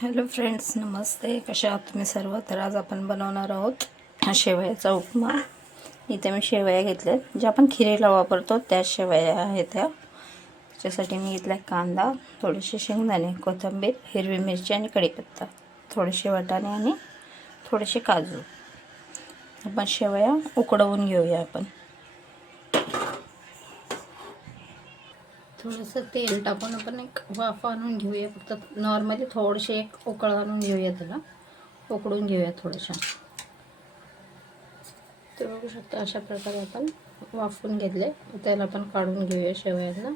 Hello friends, नमस्ते. कशा आहात तुम्ही सर्व? तर आज आपण बनवणार आहोत शेवयाचा उपमा. इथे मी शेवया घेतल्यात, ज्या आपण खिरीला वापरतो त्या शेवया आहेत त्या. त्याच्यासाठी मी घेतला कांदा, थोडेसे शेंगदाणे, कोथिंबीर, हिरवी मिरची आणि कढीपत्ता, थोडेसे वाटाणे आणि थोडेसे काजू. आपण शेवया उकडवून घेऊया. आपण थोडंसं तेल टाकून आपण एक वाफ आणून घेऊया. फक्त नॉर्मली थोडेसे एक उकळ आणून घेऊया, त्याला उकडून घेऊया थोडंसं. ते बघू शकता अशा प्रकारे आपण वाफवून घेतले. त्याला आपण काढून घेऊया शेवयांना.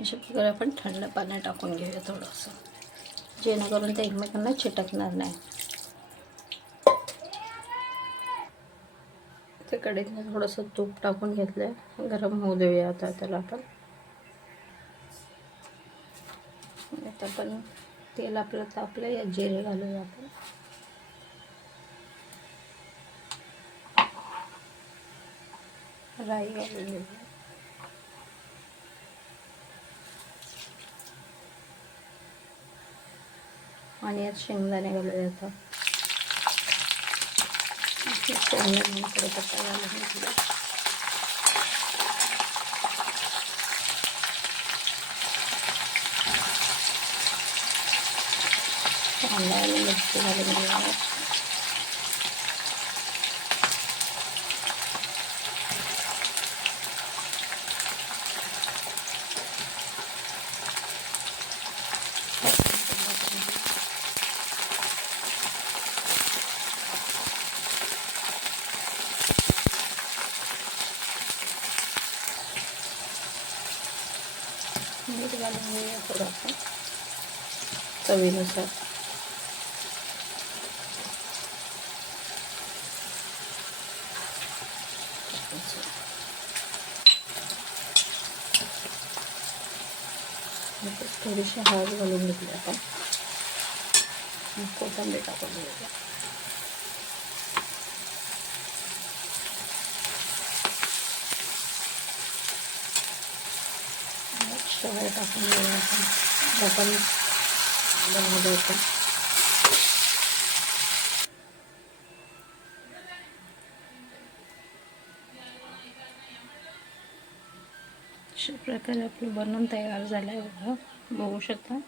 अशा प्रकारे आपण थंड पाणी टाकून घेऊया थोडंसं, जेणेकरून ते एकमेकांना चिटकणार नाही. ते कढईत थोडंसं तूप टाकून घेतलं, गरम होऊ देऊया. आता त्याला आपण आता आपण तेल आपलं तापलं, या जिरे घालूया आपण. राई घालून घेऊया आणि यात शेंगदाणे घालूया. आता शेंगदाणे कढीपत्ता घालून घेतला. कांदा आणि मिरची घालून घेऊया. मीठ घालून घेऊया थोडंसं चवीनुसार. थोडीशी हळद घालून घेतली आपण. कोथिंबीर टाकून घेऊया. शेवया टाकून घेऊया आपण बनवलं होतं. अशा प्रकारे आपलं बनवून तयार झालं आहे. बघू शकता.